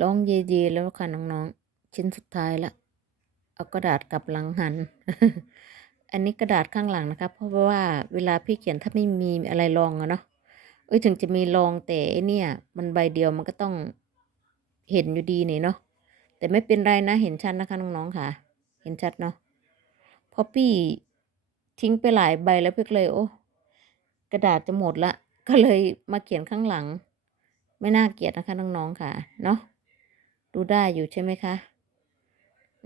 ร้องเยๆแล้วค่ะน้องๆ ชิ้นสุดท้ายละ เอากระดาษกลับหลังหัน อันนี้กระดาษข้างหลังนะคะ เพราะว่าเวลาพี่เขียนถ้าไม่มีอะไรรองอะเนาะเอ้ยถึงจะมีรองแต่เนี่ย มันใบเดียวมันก็ต้องเห็นอยู่ดีนี่เนาะแต่ไม่เป็นไรนะเห็นชัดนะคะน้องๆค่ะ เห็นชัดเนาะพราะพี่ทิ้งไปหลายใบแล้วพี่ก็เลยโอ้กระดาษจะหมดละ ก็เลยมาเขียนข้างหลัง ไม่น่าเกลียดนะคะน้องๆค่ะ เนาะ ดูได้อยู่ใช่ไหมคะ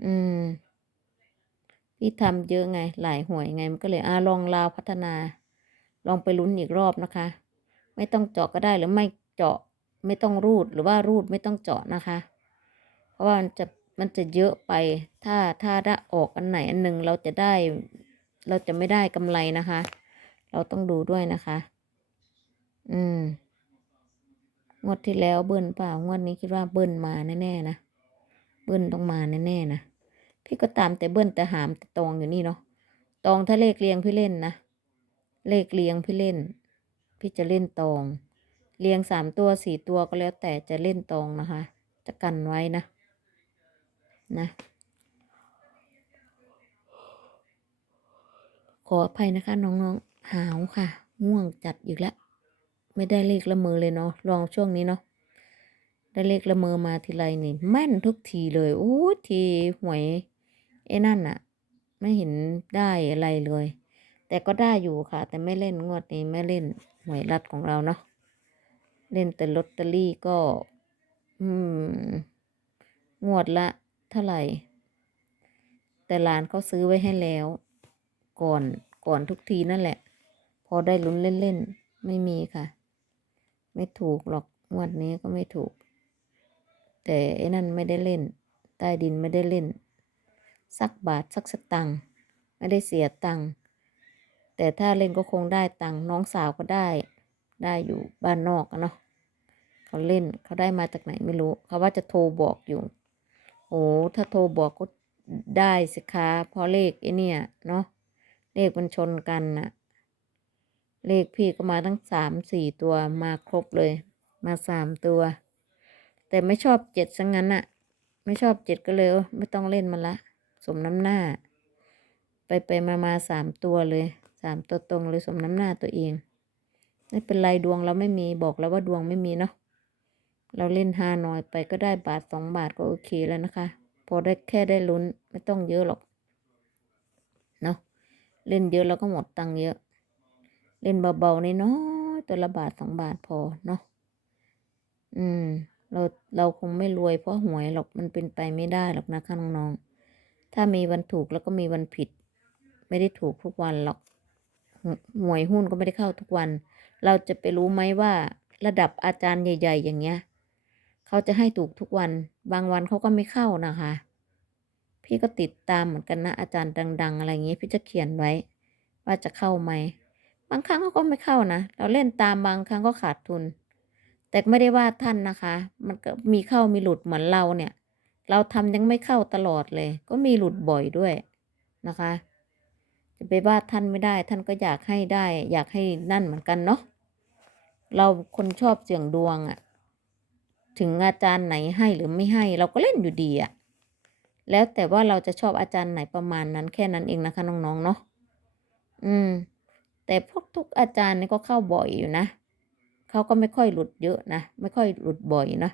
อืม พี่ทำเยอะไง หลายหวยไง มันก็เลยอ่าลองลาวพัฒนา ลองไปลุ้นอีกรอบนะคะ ไม่ต้องเจาะก็ได้หรือไม่เจาะไม่ต้องรูดหรือว่ารูดไม่ต้องเจาะนะคะ เพราะว่ามันจะมันจะเยอะไป ถ้าถ้าได้ออกอันไหนอันหนึ่งเราจะได้ เราจะไม่ได้กำไรนะคะ เราต้องดูด้วยนะคะ อืม งวดที่แล้วเบิ้ลเปล่างวดนี้คิดว่าเบิ้ลมาแน่ๆนะเบิ้ลต้องมาแน่ๆนะพี่ก็ตามแต่เบิ้ลแต่หามแต่ตองอยู่นี่เนาะตองถ้าเลขเรียงพี่เล่นนะเลขเรียงพี่เล่น พี่จะเล่นตองเรียงสามตัวสี่ตัวก็แล้วแต่จะเล่นตองนะคะ จะกันไว้นะ นะขออภัยนะคะน้องๆหาวค่ะ ง่วงจัดอีกแล้ว ไม่ได้เลขละเมอเลยเนาะลองช่วงนี้เนาะได้เลขละเมอมาทีไรนี่แม่นทุกทีเลยโอ้ทีหวยไอ้นั่นอะไม่เห็นได้อะไรเลย แต่ก็ได้อยู่ค่ะ แต่ไม่เล่นงวดนี้ไม่เล่นหวยรัดของเราเนาะเล่นแต่ลอตเตอรี่ก็ อืม งวดละเท่าไหร่ แต่ร้านเขาซื้อไว้ให้แล้ว ก่อนก่อนทุกทีนั่นแหละ พอได้ลุ้นเล่นๆ ไม่มีค่ะ ไม่ถูกหรอกงวดนี้ก็ไม่ถูก แต่ไอ้นั่นไม่ได้เล่น ใต้ดินไม่ได้เล่น สักบาทสักสตังค์ไม่ได้เสียตังค์แต่ถ้าเล่นก็คงได้ตังค์น้องสาวก็ได้ ได้อยู่บ้านนอกอะเนาะเขาเล่นเขาได้มาจากไหนไม่รู้ เขาว่าจะโทรบอกอยู่ โอ้ถ้าโทรบอกก็ได้สิคะเพราะเลขไอ้เนี่ยเนาะเลขมันชนกันน่ะ เลขพี่ก็มาทั้งสามสี่ตัวมาครบเลย มาสามตัว แต่ไม่ชอบเจ็ดซะงั้นอะไม่ชอบเจ็ดก็เลยไม่ต้องเล่นมันละ สมน้ำหน้า ไปไปมามาสามตัวเลยสามตัวตรงเลยสมน้ำหน้าตัวเอง ไม่เป็นไรดวงเราไม่มีบอกแล้วว่าดวงไม่มีเนาะเราเล่นฮานอยไปก็ได้บาทสองบาทก็โอเคแล้วนะคะ พอได้แค่ได้ลุ้นไม่ต้องเยอะหรอกเนาะเล่นเยอะแล้วก็หมดตังค์เยอะ เล่นเบาๆในน้อยตัวละบาทสองบาทพอเนาะอืม เราเราคงไม่รวยเพราะหวยหรอกมันเป็นไปไม่ได้หรอกนะคะน้องๆถ้ามีวันถูกแล้วก็มีวันผิด ไม่ได้ถูกทุกวันหรอกหหวยหุ้นก็ไม่ได้เข้าทุกวัน เราจะไปรู้ไหมว่าระดับอาจารย์ใหญ่ ๆ อย่างเงี้ยเขาจะให้ถูกทุกวัน บางวันเขาก็ไม่เข้านะคะ พี่ก็ติดตามเหมือนกันนะอาจารย์ดัง ๆ อะไรอย่างเงี้ยพี่จะเขียนไว้ ว่าจะเข้าไหม บางครั้งเขาก็ไม่เข้านะ เราเล่นตามบางครั้งก็ขาดทุน แต่ไม่ได้ว่าท่านนะคะ มันก็มีเข้ามีหลุดเหมือนเราเนี่ย เราทำยังไม่เข้าตลอดเลย ก็มีหลุดบ่อยด้วยนะคะจะไปว่าท่านไม่ได้ ท่านก็อยากให้ได้ อยากให้นั่นเหมือนกันเนาะเราคนชอบเสี่ยงดวงอะถึงอาจารย์ไหนให้หรือไม่ให้ เราก็เล่นอยู่ดีอะแล้วแต่ว่าเราจะชอบอาจารย์ไหนประมาณนั้นแค่นั้นเองนะคะน้องๆเนาะอืม แต่พวกทุกอาจารย์นี่ก็เข้าบ่อยอยู่นะเขาก็ไม่ค่อยหลุดเยอะนะ ไม่ค่อยหลุดบ่อยนะ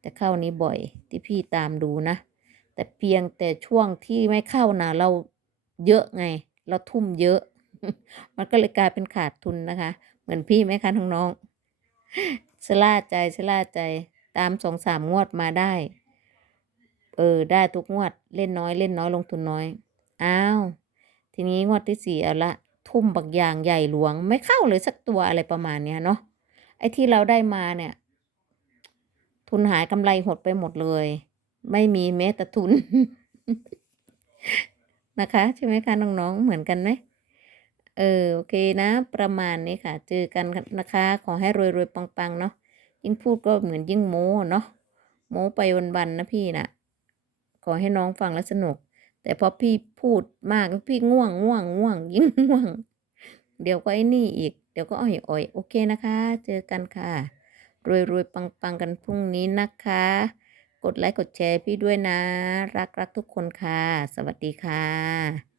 แต่เข้านี้บ่อยที่พี่ตามดูนะ แต่เพียงแต่ช่วงที่ไม่เข้านะเราเยอะไง เราทุ่มเยอะ มันก็เลยกลายเป็นขาดทุนนะคะ เหมือนพี่ไหมคะน้องๆสลาใจสลาใจตามสองสามงวดมาได้ เออ ได้ทุกงวด เล่นน้อยเล่นน้อยลงทุนน้อย อ้าว ทีนี้งวดที่สี่เอาละ ทุ่มบักอย่างใหญ่หลวง ไม่เข้าเลยสักตัวอะไรประมาณเนี้ยเนาะไอ้ที่เราได้มาเนี่ย ทุนหายกำไรหดไปหมดเลย ไม่มีแม้แต่ทุน นะคะ ใช่ไหมคะน้องๆเหมือนกันไหมเออโอเคนะ ประมาณนี้ค่ะ เจอกันนะคะ ขอให้รวยๆปังๆเนาะยิ่งพูดก็เหมือนยิ่งโม้เนาะโม้ไปวันๆนะพี่นะขอให้น้องฟังแล้วสนุก แต่พอพี่พูดมากพี่ง่วงง่วงง่วงยิ่งง่วง เดี๋ยวก็ไอ้นี่อีก เดี๋ยวก็อ่อยอ่อยโอเคนะคะ เจอกันค่ะ รวยรวยปังปังกันพรุ่งนี้นะคะ กดไลค์กดแชร์พี่ด้วยนะ รักรักทุกคนค่ะ สวัสดีค่ะ